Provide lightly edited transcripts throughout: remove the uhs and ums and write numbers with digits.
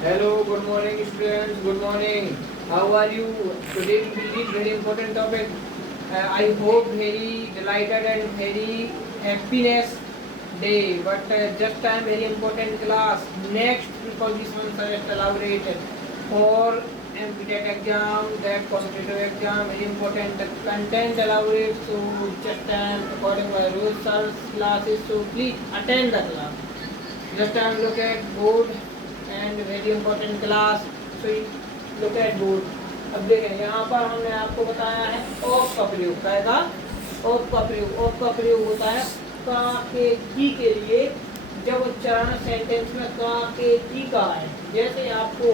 Hello, good morning students. Good morning. How are you? Today we will read very important topic. I hope very delighted and very happiness day. But just time very important class. Next position suggest elaborate for MPTET exam, that competitive exam very important. The content elaborate. So just time according to rules, sir classes. So please attend the class. Just time look at board and very important class. So look at board. अब देखें यहाँ पर हमने आपको बताया है of का प्रयोग कहेगा ऑफ का प्रयोग होता है का के की के लिए जब उच्चारण सेंटेंस में का के की का है। जैसे आपको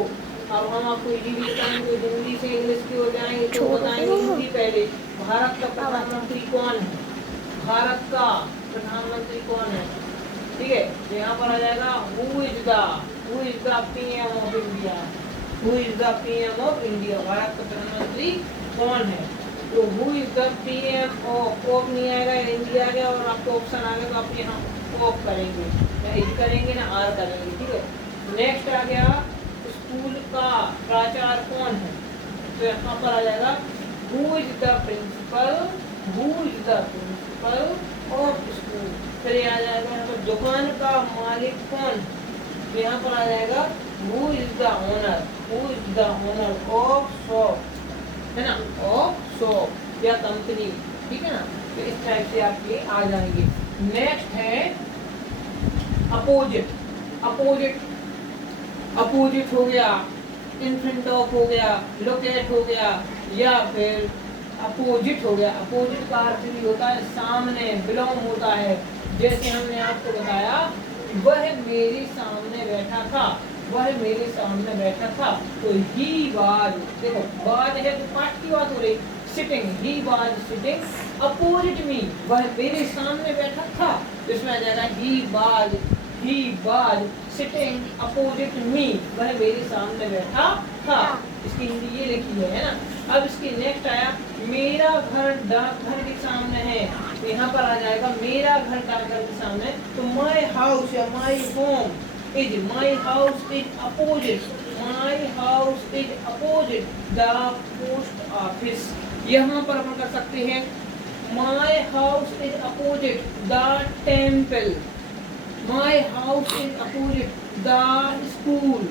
अब हम आपको हिंदी से इंग्लिश की हो जाएंगे तो बताएंगे हिंदी पहले। भारत का प्रधानमंत्री कौन है? भारत का प्रधानमंत्री कौन है? ठीक है, तो यहाँ पर आ जाएगा who is the PM of India. Who is the PM of India? Bharat का प्रधानमंत्री कौन है? तो who is the PM of नहीं आएगा, इंडिया आ गया और आपको ऑप्शन आ गया तो आप यहाँ ऑफ करेंगे, या इज करेंगे ना आर करेंगे। ठीक है, नेक्स्ट आ गया स्कूल का प्राचार्य कौन है? तो यहाँ पर आ जाएगा who is the principle of school. फिर आ जाएगा यहाँ पर दुकान का मालिक कौन? तो यहाँ पर आ जाएगा who is the owner of shop, है ना, ऑफ शॉप या कंपनी। ठीक है ना, तो इस टाइप से आपके आ जाएंगे। नेक्स्ट है अपोजिट हो गया, इन फ्रंट ऑफ हो गया, लोकेट हो गया, या फिर अपोजिट हो गया। अपोजिट का अर्थ भी होता है सामने, बिलोंग होता है। जैसे हमने आपको बताया वह मेरे सामने बैठा था, तो ही वाज, देखो वाज है तो पास्ट की बात हो रही, sitting, he was sitting opposite me, वह मेरे सामने बैठा था। तो इसमें आ जाएगा he was sitting opposite me, वह मेरे सामने बैठा था। इसकी हिंदी ये लिखी है ना। अब इसकी नेक्स्ट आया मेरा घर डाकघर के सामने है, तो यहाँ पर आ जाएगा मेरा घर डाकघर के सामने। तो माई हाउस या my home is, my house is opposite the post office. यहाँ पर अपन कर सकते हैं my house is opposite the temple, my house is opposite the school.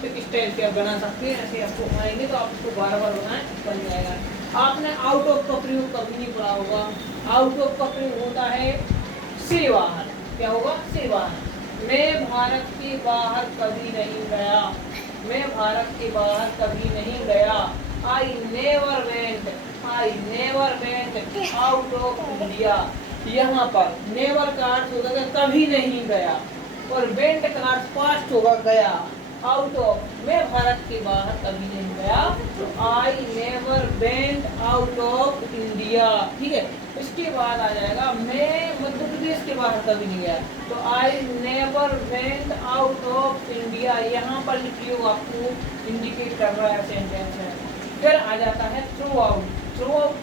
तो इस टाइप से आप बना सकते हैं। ऐसे आपको आएंगे तो आप इसको बार बार बनाएं, बन जाएगा। आपने आउट ऑफ का प्रयोग कभी नहीं पढ़ा होगा। आउट ऑफ का प्रयोग होता है से बाहर। क्या होगा? से बाहर। मैं भारत के बाहर कभी नहीं गया, I never went out of India. यहाँ पर नेवर का अर्थ होगा कभी नहीं गया, और वेंट का अर्थ पास्ट होगा गया। आउट ऑफ, मैं भारत के बाहर कभी नहीं गया, तो I never went out of India. ठीक है, इसके बाद आ जाएगा मैं मध्य प्रदेश के बाहर कभी नहीं गया, तो I never went out of India. यहाँ पर प्रयोग आपको इंडिकेट कर रहा है सेंटेंस में। फिर आ जाता है थ्रू आउट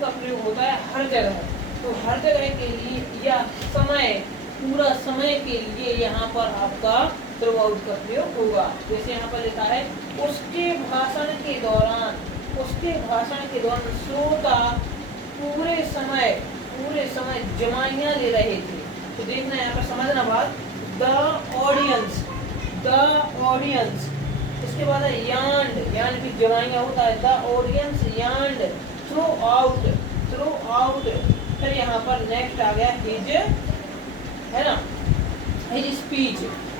का प्रयोग होता है हर जगह। तो हर जगह के लिए या समय, पूरा समय के लिए यहाँ पर आपका थ्रू आउट का प्रयोग होगा। जैसे यहाँ पर लिखा है उसके भाषण के दौरान श्रोता पूरे समय जमाइयाँ ले रहे थे। तो देखना यहाँ पर समझना बात, द ऑडियंस। इसके बाद है यार्न भी जमाइयाँ होता है, the audience yarn through out. फिर यहाँ पर नेक्स्ट आ गया हिज, है ना, हिज स्पीच,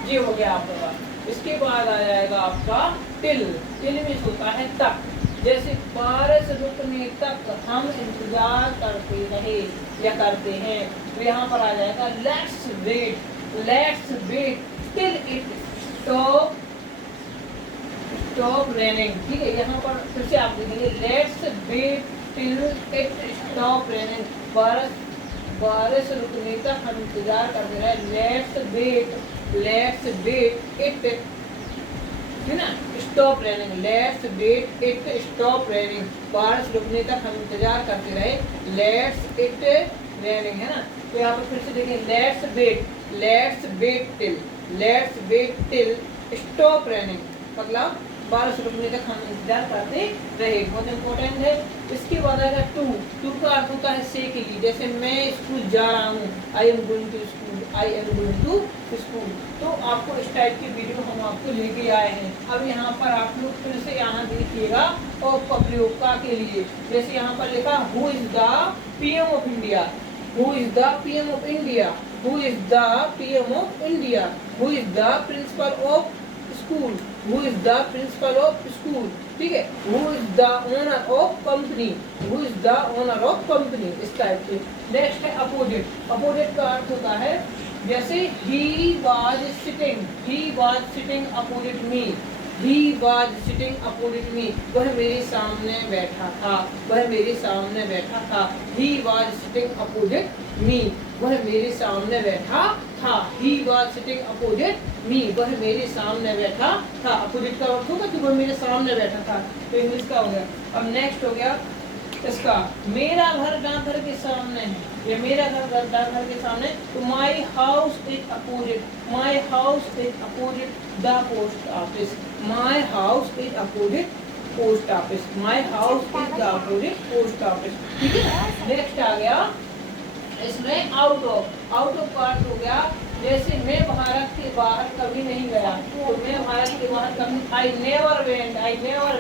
ये हो गया आपका। इसके बाद आ जाएगा आपका टिल में होता है तक। जैसे बारिश रुकने तक हम इंतजार करते रहे या करते हैं, तो यहाँ पर आ जाएगा let's wait till it stop raining. ठीक है, यहाँ पर फिर से आप देखेंगे let's wait till it stop raining. बारिश रुकने तक हम इंतजार करते रहे, लेट्स वेट इट, है ना, stop raining, let's wait it stop raining. बारिश रुकने तक हम इंतजार करते रहे, लेट्स इट रेनिंग, है ना। तो यहाँ पर फिर से देखिए let's wait till stop raining. मतलब बारिश रुकने तक हम इंतजार करते रहे, बहुत इंपॉर्टेंट है। इसके बाद आएगा टू। टू का अर्थ होता है से के लिए, जैसे मैं स्कूल जा रहा हूँ, I am going to school, I am going to school. तो आपको इस टाइप की वीडियो हम आपको लेके आए हैं। अब यहाँ पर आप लोग फिर से यहाँ देखिएगा और प्रयोग का के लिए, जैसे यहाँ पर लिखा who is the PM of India, who is the PM of India, who is the PM of India, who is the principle of school, who is the principle of school, ठीक है, who is the owner of company, who is the owner of company, इस type से। Next है opposite. Opposite का अर्थ होता है जैसे ही was sitting opposite me, he was sitting opposite me, वह मेरे सामने बैठा था, वह मेरे सामने बैठा था। ही वाज सिटिंग अपोजिट मी, वह मेरे सामने बैठा था। ही वाज सिटिंग अपोजिट मी, वह मेरे सामने बैठा था। अपोजिट का अर्थ होगा कि वह मेरे सामने बैठा था, तो इंग्लिश का हो गया। अब नेक्स्ट हो गया इसका, मेरा घर डाकघर के सामने है, या मेरा घर डाकघर के सामने, तो my house is opposite, my house is opposite the post office, my house is opposite post office, my house is the opposite post office, ठीक है। नेक्स्ट आ गया इसमें आउट ऑफ। आउट ऑफ का अर्थ हो गया जैसे मैं भारत के बाहर कभी नहीं गया, तो मैं भारत के बाहर कभी, I never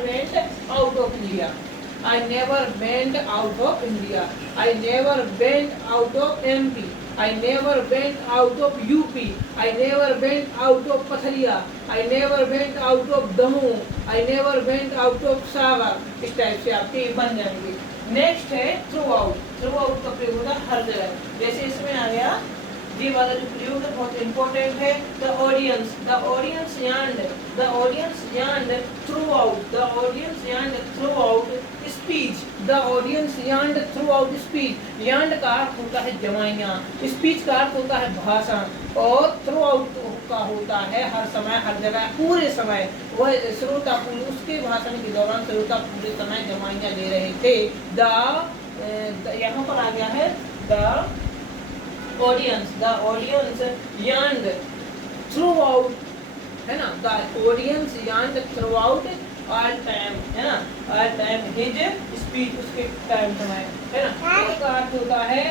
went out of India, I never went out of India, I never went out of MP, I never went out of UP, I never went out of Patharia, I never went out of Damoh, I never went out of Sagar। इस type से आपके बन जाएंगे। Next है through out. Through out का प्रयोग होता है हर जगह, जैसे इसमें आ गया ये वाला जो प्रयोग है बहुत इंपॉर्टेंट है। The audience yawned throughout, the audience yawned throughout speech, the audience yawned throughout speech. Yawned का अर्थ होता है जमाइयाँ, स्पीच का अर्थ होता है भाषण, और थ्रू आउट का होता है हर समय, हर जगह, पूरे समय। वह श्रोता उसके भाषण के दौरान श्रोता पूरे समय जमाइयाँ ले रहे थे। यहाँ पर आ गया है the audience yawned throughout, है ना, the audience yawned throughout all time, है ना, ऑल टाइम हिज स्पीच, उसके टाइम समय, है ना। इसका अर्थ होता है,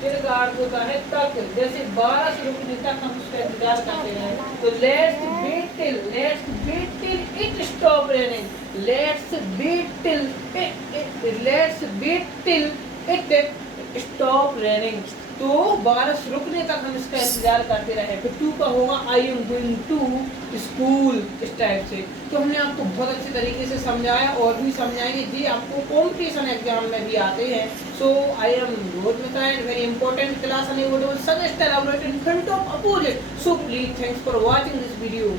इसका अर्थ होता है तक, जैसे 12 से रुकने तक हम उसका इंतजार करते हैं, तो let's wait till it stop raining, let's wait till it stop raining, तो बारिश रुकने तक हम इसका इंतजार करते रहे। फिर टू का होगा I am going to school, इस टाइप से। तो हमने आपको बहुत अच्छे तरीके से समझाया, और भी समझाएंगे जी, आपको कॉम्पिटिशन एग्जाम में भी आते हैं। So I am rose method very important class, and I would suggest elaborate in front of opposite. So please, thanks for watching this video.